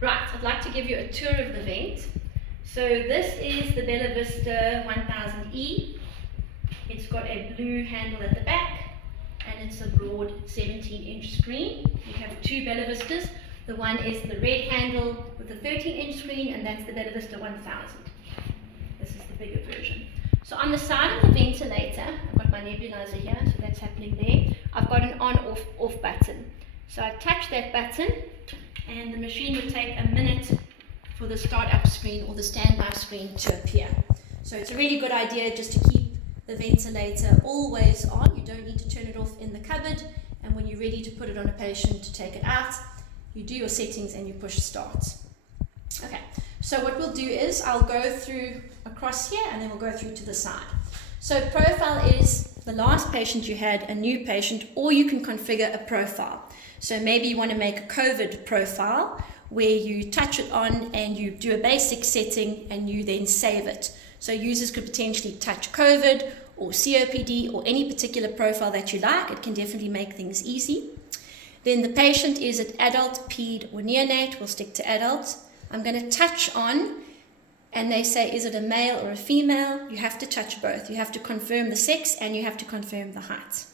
Right, I'd like to give you a tour of the vent. So this is the Bellavista 1000E. It's got a blue handle at the back and it's a broad 17-inch screen. We have two Bellavistas. The one is the red handle with the 13-inch screen, and that's the Bellavista 1000. This is the bigger version. So on the side of the ventilator, I've got my nebulizer here, so that's happening there. I've got an on-off button. So I touch that button and the machine would take a minute for the start-up screen or the standby screen to appear. So it's a really good idea just to keep the ventilator always on. You don't need to turn it off in the cupboard, and when you're ready to put it on a patient to take it out, you do your settings and you push start. Okay, so what we'll do is I'll go through across here and then we'll go through to the side. So profile is the last patient you had, a new patient, or you can configure a profile. So maybe you want to make a COVID profile where you touch it on and you do a basic setting and you then save it. So users could potentially touch COVID or COPD or any particular profile that you like. It can definitely make things easy. Then the patient is an adult, ped, or neonate. We'll stick to adult. I'm going to touch on, and they say, is it a male or a female? You have to touch both. You have to confirm the sex and you have to confirm the height.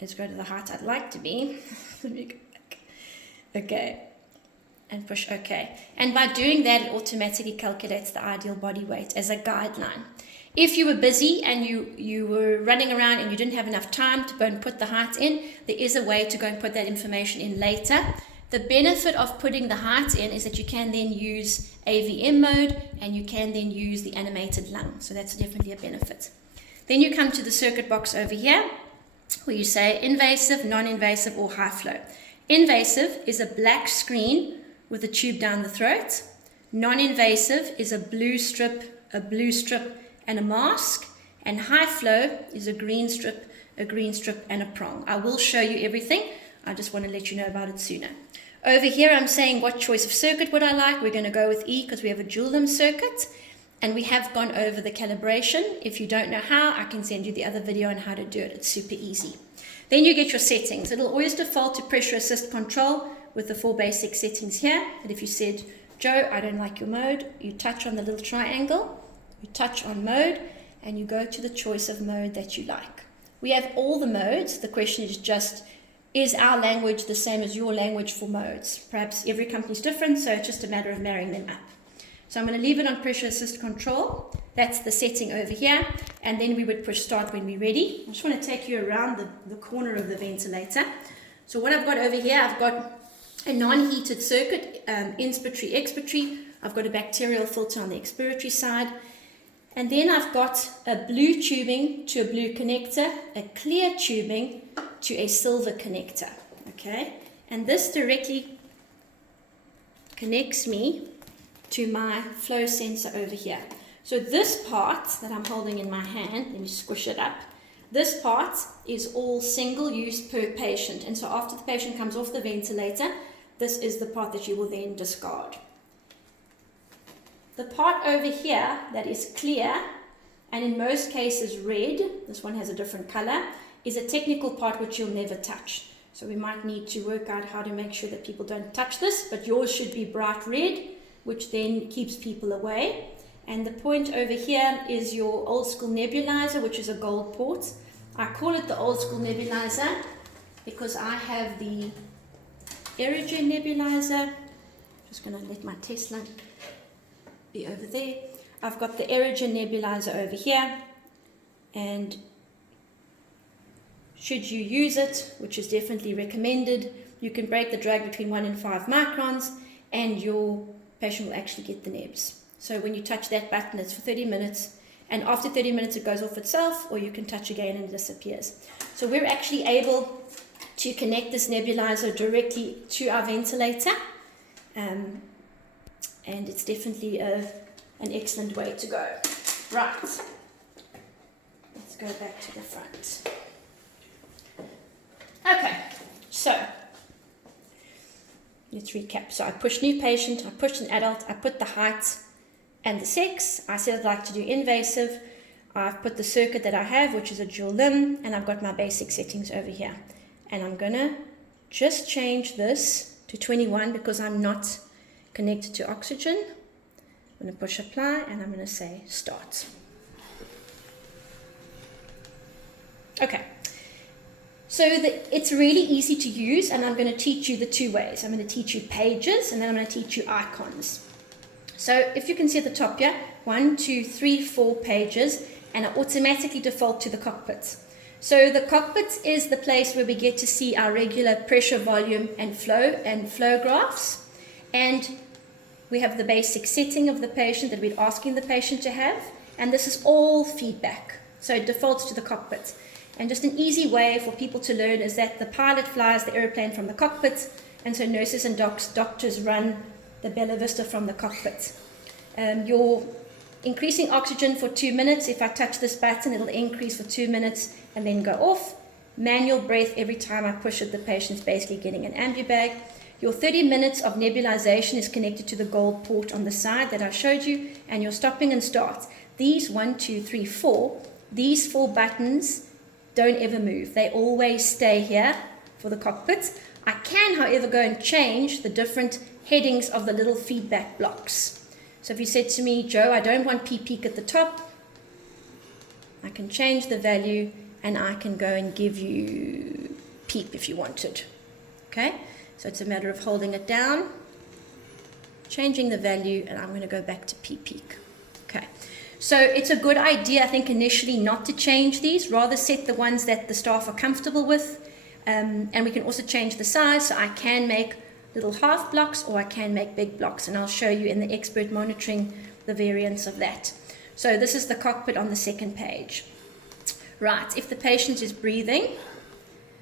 Let's go to the height I'd like to be. Let me go back. Okay. And push OK. And by doing that, it automatically calculates the ideal body weight as a guideline. If you were busy and you were running around and you didn't have enough time to go and put the height in, there is a way to go and put that information in later. The benefit of putting the height in is that you can then use AVM mode and you can then use the animated lung. So that's definitely a benefit. Then you come to the circuit box over here where you say invasive, non-invasive, or high flow. Invasive is a black screen with a tube down the throat. Non-invasive is a blue strip, and a mask. And high flow is a green strip, and a prong. I will show you everything. I just want to let you know about it sooner. Over here, I'm saying what choice of circuit would I like. We're going to go with E because we have a dual limb circuit. And we have gone over the calibration. If you don't know how, I can send you the other video on how to do it. It's super easy. Then you get your settings. It'll always default to pressure assist control with the 4 basic settings here. And if you said, Joe, I don't like your mode, you touch on the little triangle, you touch on mode, and you go to the choice of mode that you like. We have all the modes. The question is just, is our language the same as your language for modes? Perhaps every company is different, so it's just a matter of marrying them up. So I'm going to leave it on pressure assist control. That's the setting over here. And then we would push start when we're ready. I just want to take you around the corner of the ventilator. So what I've got over here, I've got a non-heated circuit, inspiratory, expiratory. I've got a bacterial filter on the expiratory side. And then I've got a blue tubing to a blue connector, a clear tubing to a silver connector. Okay? And this directly connects me to my flow sensor over here. So this part that I'm holding in my hand, let me squish it up. This part is all single use per patient. And so after the patient comes off the ventilator, this is the part that you will then discard. The part over here that is clear, and in most cases red, this one has a different color, is a technical part which you'll never touch. So we might need to work out how to make sure that people don't touch this, but yours should be bright red, which then keeps people away. And the point over here is your old school nebulizer, which is a gold port. I call it the old school nebulizer because I have the Aerogen nebulizer. Just going to let my Tesla be over there. I've got the Aerogen nebulizer over here, and should you use it, which is definitely recommended, you can break the drug between 1 and 5 microns and your patient will actually get the nebs. So when you touch that button, it's for 30 minutes, and after 30 minutes it goes off itself, or you can touch again and it disappears. So we're actually able to connect this nebulizer directly to our ventilator, and it's definitely an excellent way to go. Right, let's go back to the front. Okay, so let's recap. So I pushed new patient, I pushed an adult, I put the height and the sex. I said I'd like to do invasive. I've put the circuit that I have, which is a dual limb, and I've got my basic settings over here. And I'm gonna just change this to 21 because I'm not connected to oxygen. I'm going to push apply and I'm going to say start. Okay, so it's really easy to use, and I'm going to teach you the two ways. I'm going to teach you pages and then I'm going to teach you icons. So if you can see at the top here, 1, 2, 3, 4 pages, and I automatically default to the cockpit. So the cockpit is the place where we get to see our regular pressure, volume, and flow graphs. And we have the basic setting of the patient that we're asking the patient to have. And this is all feedback. So it defaults to the cockpit. And just an easy way for people to learn is that the pilot flies the airplane from the cockpit. And so nurses and doctors run the Bellavista from the cockpit. Your increasing oxygen for 2 minutes. If I touch this button, it'll increase for 2 minutes and then go off. Manual breath every time I push it, the patient's basically getting an ambubag. Your 30 minutes of nebulization is connected to the gold port on the side that I showed you, and your stopping and start. These 1, 2, 3, 4, these 4 buttons don't ever move. They always stay here for the cockpit. I can, however, go and change the different headings of the little feedback blocks. So if you said to me, Joe, I don't want peak at the top, I can change the value and I can go and give you PEEP if you wanted. Okay, so it's a matter of holding it down, changing the value, and I'm going to go back to peak. Okay, so it's a good idea, I think, initially not to change these, rather set the ones that the staff are comfortable with, and we can also change the size, so I can make little half blocks or I can make big blocks, and I'll show you in the expert monitoring the variance of that. So this is the cockpit on the second page. Right, if the patient is breathing,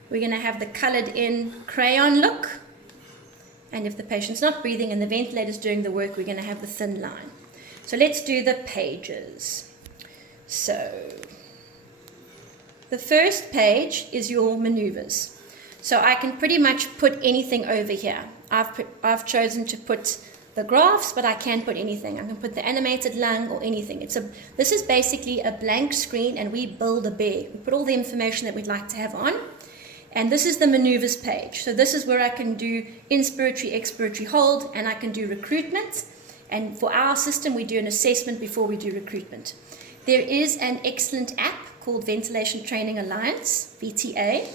we're going to have the colored in crayon look, and if the patient's not breathing and the ventilator's doing the work, we're going to have the thin line. So let's do the pages. So the first page is your maneuvers. So I can pretty much put anything over here. I've chosen to put the graphs, but I can put anything. I can put the animated lung or anything. This is basically a blank screen, and we build a bear. We put all the information that we'd like to have on. And this is the maneuvers page. So this is where I can do inspiratory, expiratory hold, and I can do recruitment. And for our system, we do an assessment before we do recruitment. There is an excellent app called Ventilation Training Alliance, VTA,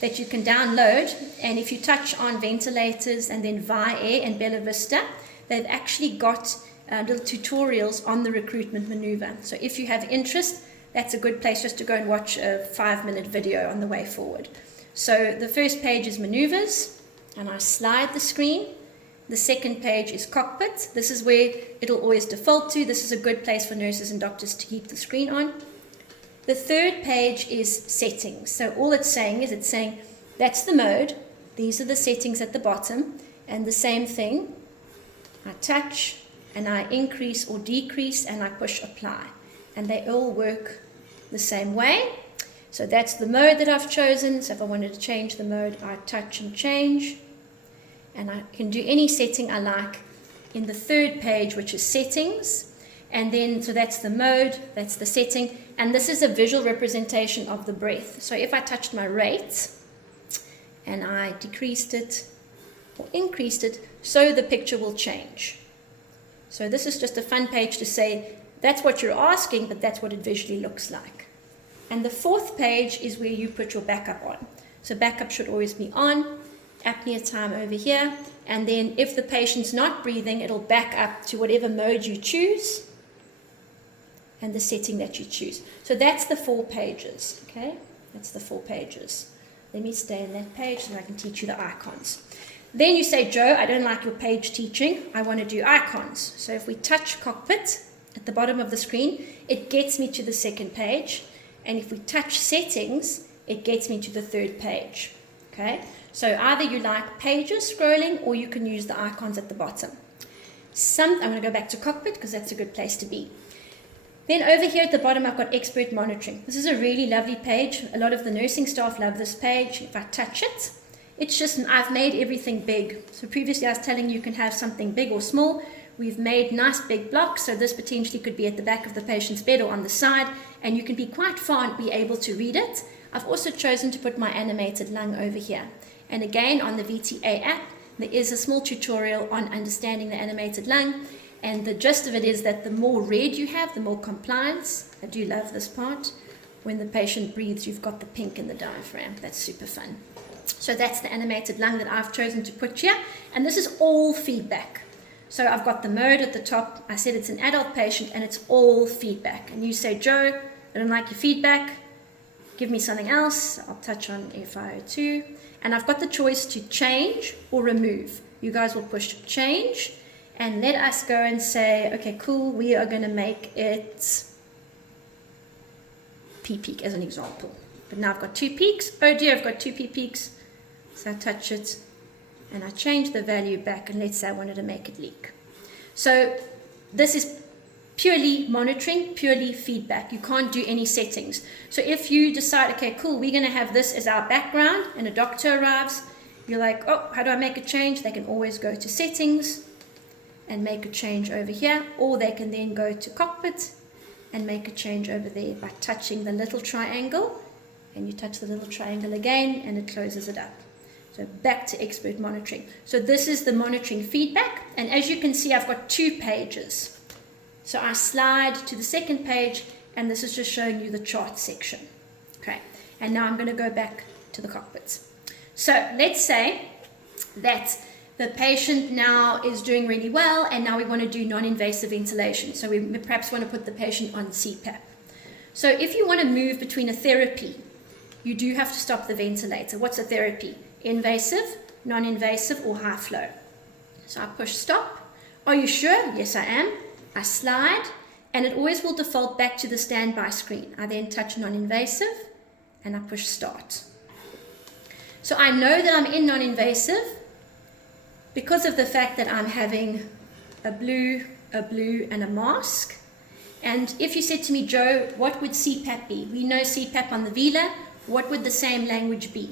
that you can download, and if you touch on ventilators and then ViAir and Bellavista, they've actually got little tutorials on the recruitment maneuver. So if you have interest, that's a good place just to go and watch a 5-minute video on the way forward. So the first page is maneuvers, and I slide the screen. The second page is cockpit. This is where it'll always default to. This is a good place for nurses and doctors to keep the screen on. The third page is settings. So all it's saying is that's the mode. These are the settings at the bottom. And the same thing, I touch and I increase or decrease and I push apply. And they all work the same way. So that's the mode that I've chosen. So if I wanted to change the mode, I touch and change. And I can do any setting I like in the third page, which is settings. And then, so that's the mode, that's the setting, and this is a visual representation of the breath. So if I touched my rate, and I decreased it, or increased it, so the picture will change. So this is just a fun page to say, that's what you're asking, but that's what it visually looks like. And the fourth page is where you put your backup on. So backup should always be on, apnea time over here, and then if the patient's not breathing, it'll back up to whatever mode you choose, and the setting that you choose. So that's the 4 pages, okay? That's the 4 pages. Let me stay in that page so I can teach you the icons. Then you say, Joe, I don't like your page teaching. I want to do icons. So if we touch cockpit at the bottom of the screen, it gets me to the second page. And if we touch settings, it gets me to the third page, okay? So either you like pages scrolling or you can use the icons at the bottom. I'm going to go back to cockpit because that's a good place to be. Then over here at the bottom, I've got expert monitoring. This is a really lovely page. A lot of the nursing staff love this page. If I touch it, it's just, I've made everything big. So previously I was telling you can have something big or small. We've made nice big blocks. So this potentially could be at the back of the patient's bed or on the side, and you can be quite far and be able to read it. I've also chosen to put my animated lung over here. And again, on the VTA app, There is a small tutorial on understanding the animated lung, and the gist of it is that the more red you have, the more compliance. I do love this part. When the patient breathes, you've got the pink in the diaphragm. That's super fun. So that's the animated lung that I've chosen to put here, and this is all feedback. So I've got the mode at the top. I said it's an adult patient, and it's all feedback. And you say, Joe, I don't like your feedback. Give me something else. I'll touch on FiO2. And I've got the choice to change or remove. You guys will push change, and let us go and say, okay, cool, we are going to make it P peak as an example. But now I've got 2 peaks. Oh dear, I've got 2 P peaks. So I touch it, and I change the value back, and let's say I wanted to make it leak. So this is purely monitoring, purely feedback. You can't do any settings. So if you decide, okay, cool, we're going to have this as our background, and a doctor arrives, you're like, oh, how do I make a change? They can always go to settings and make a change over here, or they can then go to cockpit and make a change over there by touching the little triangle, and you touch the little triangle again, and it closes it up. So back to expert monitoring. So this is the monitoring feedback, and as you can see, I've got 2 pages. So I slide to the second page, and this is just showing you the chart section. Okay, and now I'm going to go back to the cockpit. So let's say that the patient now is doing really well, and now we want to do non-invasive ventilation. So we perhaps want to put the patient on CPAP. So if you want to move between a therapy, you do have to stop the ventilator. What's a therapy? Invasive, non-invasive, or high flow. So I push stop. Are you sure? Yes, I am. I slide, and it always will default back to the standby screen. I then touch non-invasive, and I push start. So I know that I'm in non-invasive because of the fact that I'm having a blue, and a mask. And if you said to me, Joe, what would CPAP be? We know CPAP on the Vela. What would the same language be?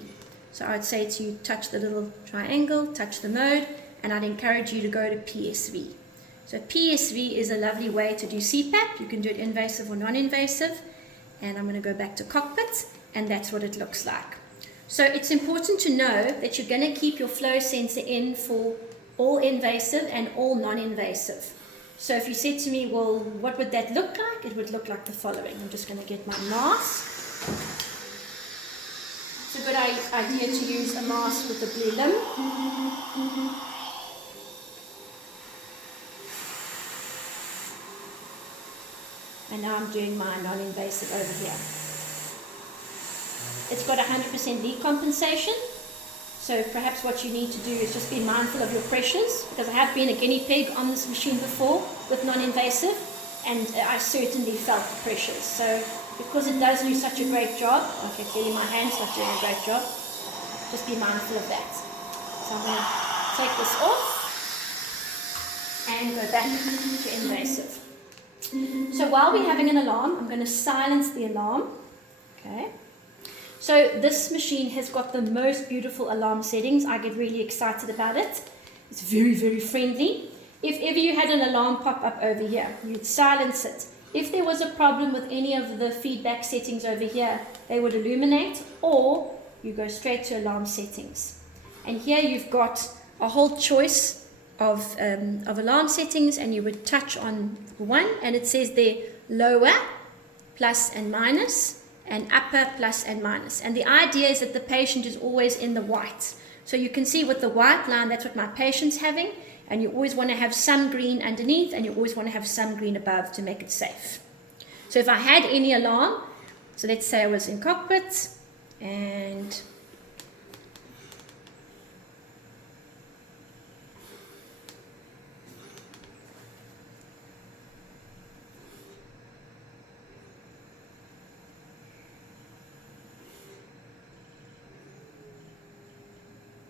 So I would say to you, touch the little triangle, touch the mode, and I'd encourage you to go to PSV. So PSV is a lovely way to do CPAP. You can do it invasive or non-invasive. And I'm going to go back to cockpit, and that's what it looks like. So it's important to know that you're going to keep your flow sensor in for all invasive and all non-invasive. So if you said to me, well, what would that look like? It would look like the following. I'm just going to get my mask. It's a good idea to use a mask with a blue limb. And now I'm doing my non-invasive over here. It's got 100% leak compensation. So perhaps what you need to do is just be mindful of your pressures, because I have been a guinea pig on this machine before with non-invasive, and I certainly felt the pressures. So because it does do such a great job, okay, clearly my hand's not doing a great job, just be mindful of that. So I'm going to take this off and go back to invasive. So while we're having an alarm, I'm going to silence the alarm. Okay. So this machine has got the most beautiful alarm settings. I get really excited about it. It's very, very friendly. If ever you had an alarm pop up over here, you'd silence it. If there was a problem with any of the feedback settings over here, they would illuminate, or you go straight to alarm settings. And here you've got a whole choice of alarm settings, and you would touch on one, and it says there lower, plus and minus, and upper, plus and minus. And the idea is that the patient is always in the white. So you can see with the white line, that's what my patient's having, and you always want to have some green underneath, and you always want to have some green above to make it safe. So if I had any alarm, so let's say I was in cockpit, and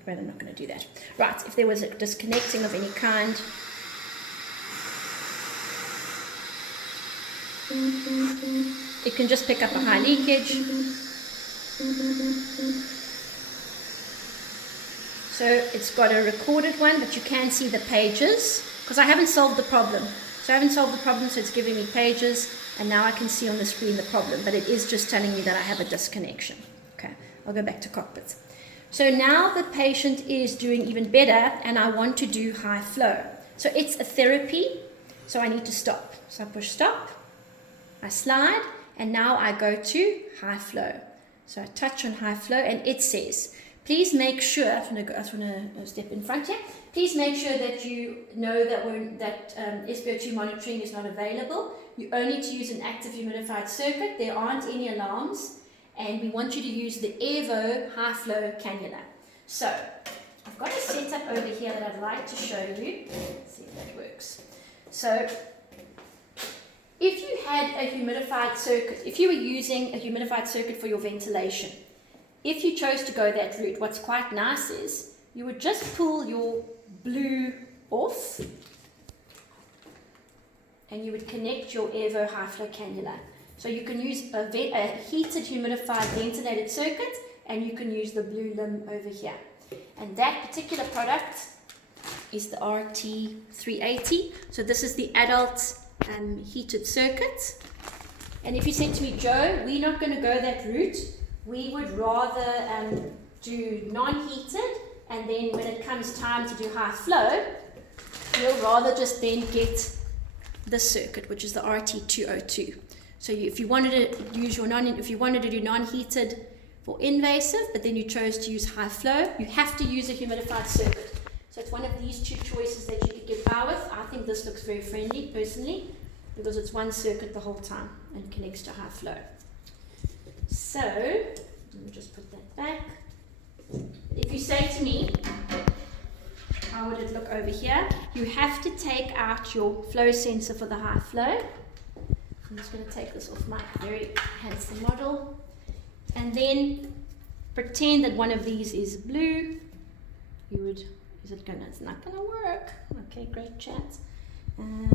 Right, I'm not going to do that. Right, if there was a disconnecting of any kind, it can just pick up a high leakage. So it's got a recorded one, but you can see the pages, because I haven't solved the problem. So I haven't solved the problem, so it's giving me pages, and now I can see on the screen the problem, but it is just telling me that I have a disconnection. Okay, I'll go back to cockpit. So now the patient is doing even better and I want to do high flow. So it's a therapy, so I need to stop. So I push stop, I slide, and now I go to high flow. So I touch on high flow and it says, please make sure, I just want to step in front here. Please make sure that you know that SpO2 monitoring is not available. You only need to use an active humidified circuit. There aren't any alarms. And we want you to use the Airvo high flow cannula. So I've got a setup over here that I'd like to show you. Let's see if that works. So if you had a humidified circuit, if you were using a humidified circuit for your ventilation, if you chose to go that route, what's quite nice is you would just pull your blue off and you would connect your Airvo high flow cannula. So you can use a heated humidified ventilated circuit and you can use the blue limb over here. And that particular product is the RT380. So this is the adult heated circuit. And if you said to me, Joe, we're not going to go that route, we would rather do non-heated, and then when it comes time to do high flow, we'll rather just then get the circuit, which is the RT202. So if you wanted to use if you wanted to do non-heated for invasive, but then you chose to use high flow, you have to use a humidified circuit. So it's one of these two choices that you could get by with. I think this looks very friendly personally because it's one circuit the whole time and connects to high flow. So let me just put that back. If you say to me, how would it look over here? You have to take out your flow sensor for the high flow. I'm just going to take this off my very handsome model. And then pretend that one of these is blue. It's not going to work. Okay, great chat. I'm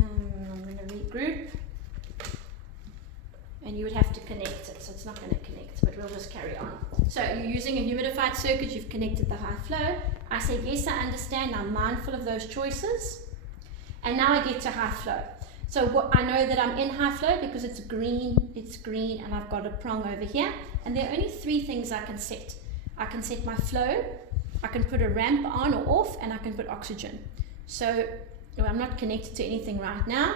going to regroup. And you would have to connect it, so it's not going to connect, but we'll just carry on. So you're using a humidified circuit, you've connected the high flow. I say, yes, I understand, I'm mindful of those choices. And now I get to high flow. So I know that I'm in high flow because it's green, and I've got a prong over here. And there are only three things I can set. I can set my flow, I can put a ramp on or off, and I can put oxygen. So I'm not connected to anything right now.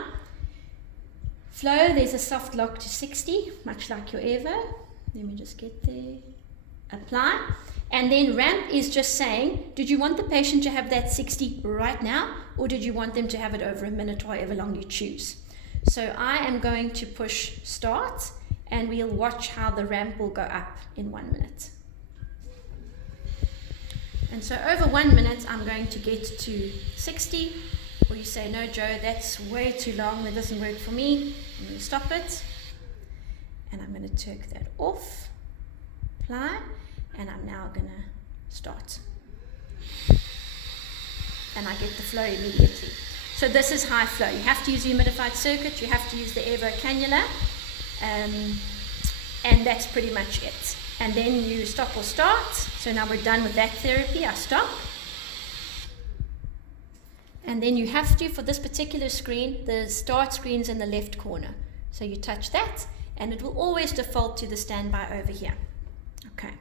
Flow, there's a soft lock to 60, much like your Airvo. Let me just get there. Apply. And then ramp is just saying, did you want the patient to have that 60 right now, or did you want them to have it over a minute or however long you choose? So I am going to push start, and we'll watch how the ramp will go up in 1 minute. And so over 1 minute, I'm going to get to 60. Or you say, no, Joe, that's way too long. That doesn't work for me. I'm going to stop it. And I'm going to take that off. Apply. And I'm now going to start. And I get the flow immediately. So this is high flow. You have to use a humidified circuit. You have to use the Airvo cannula. And that's pretty much it. And then you stop or start. So now we're done with that therapy. I stop. And then you have to, for this particular screen, the start screen's in the left corner. So you touch that, and it will always default to the standby over here. Okay,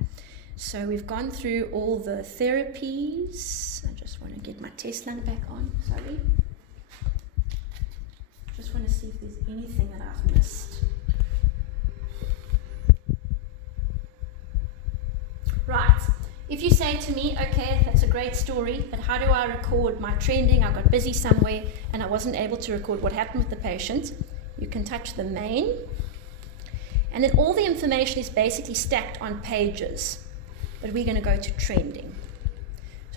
so we've gone through all the therapies. I just want to get my test lung back on, sorry. Just want to see if there's anything that I've missed. Right. If you say to me, okay, that's a great story, but how do I record my trending? I got busy somewhere and I wasn't able to record what happened with the patient. You can touch the main. And then all the information is basically stacked on pages. But we're going to go to trending.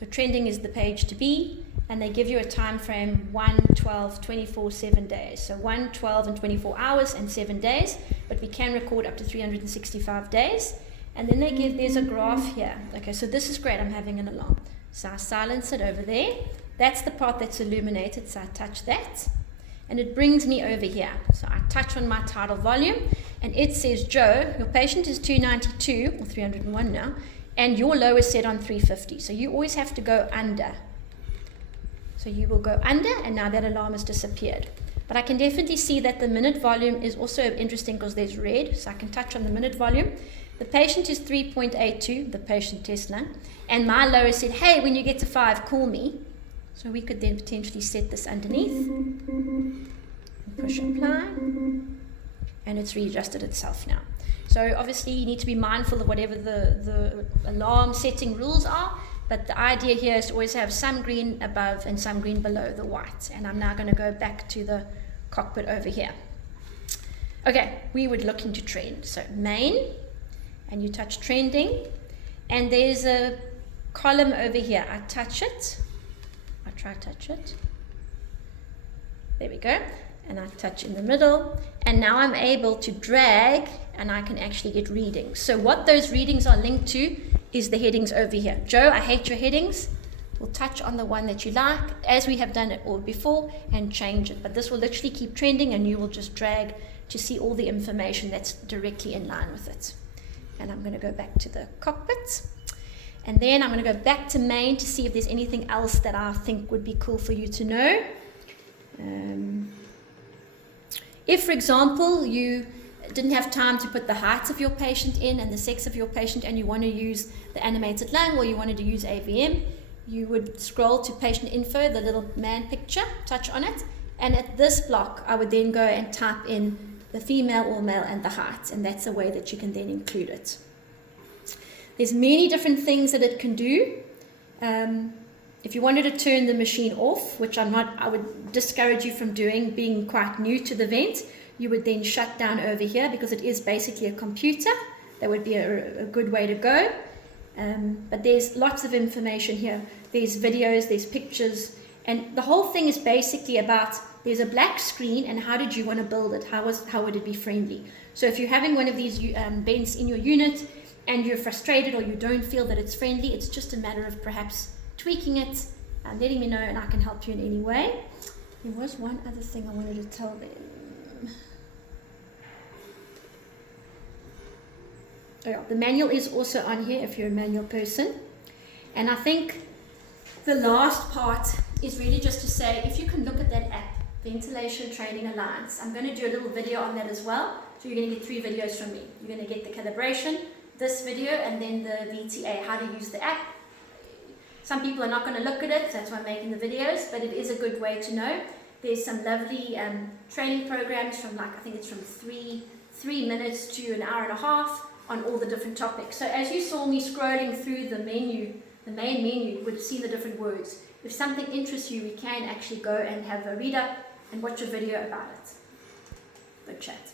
So trending is the page to be, and they give you a time frame 1, 12, 24, 7 days. So 1, 12, and 24 hours and 7 days, but we can record up to 365 days. And then there's a graph here. Okay, so this is great, I'm having an alarm. So I silence it over there. That's the part that's illuminated, so I touch that. And it brings me over here. So I touch on my tidal volume, and it says, Joe, your patient is 292, or 301 now, and your low is set on 350. So you always have to go under. So you will go under, and now that alarm has disappeared. But I can definitely see that the minute volume is also interesting because there's red, so I can touch on the minute volume. The patient is 3.82, the patient test lung, and my lower said, hey, when you get to 5, call me. So we could then potentially set this underneath, and push apply, and it's readjusted itself now. So obviously you need to be mindful of whatever the alarm setting rules are, but the idea here is to always have some green above and some green below the white. And I'm now going to go back to the cockpit over here. Okay, we would look into trend. So main, and you touch trending, and there's a column over here. I touch it. I try to touch it. There we go. And I touch in the middle, and now I'm able to drag, and I can actually get readings. So what those readings are linked to is the headings over here. Joe, I hate your headings. We'll touch on the one that you like, as we have done it all before, and change it. But this will literally keep trending, and you will just drag to see all the information that's directly in line with it. And I'm going to go back to the cockpit. And then I'm going to go back to main to see if there's anything else that I think would be cool for you to know. If, for example, you didn't have time to put the height of your patient in and the sex of your patient, and you want to use the animated lung, or you wanted to use AVM, you would scroll to patient info, the little man picture, touch on it, and at this block I would then go and type in the female or male and the height, and that's a way that you can then include it. There's many different things that it can do. If you wanted to turn the machine off, which I would discourage you from doing, being quite new to the vent, you would then shut down over here, because it is basically a computer. That would be a good way to go. But there's lots of information here. There's videos, there's pictures, and the whole thing is basically about, there's a black screen, and how did you want to build it? How would it be friendly? So if you're having one of these vents in your unit and you're frustrated, or you don't feel that it's friendly, it's just a matter of perhaps tweaking it, letting me know, and I can help you in any way. There was one other thing I wanted to tell them. Oh yeah, the manual is also on here if you're a manual person. And I think the last part is really just to say, if you can look at that app, Ventilation Training Alliance. I'm going to do a little video on that as well. So you're going to get 3 videos from me. You're going to get the calibration, this video, and then the VTA, how to use the app. Some people are not going to look at it, that's why I'm making the videos, but it is a good way to know. There's some lovely training programs from, like, I think it's from 3 minutes to an hour and a half on all the different topics. So as you saw me scrolling through the menu, the main menu, you would see the different words. If something interests you, we can actually go and have a read up and watch a video about it. Good chat.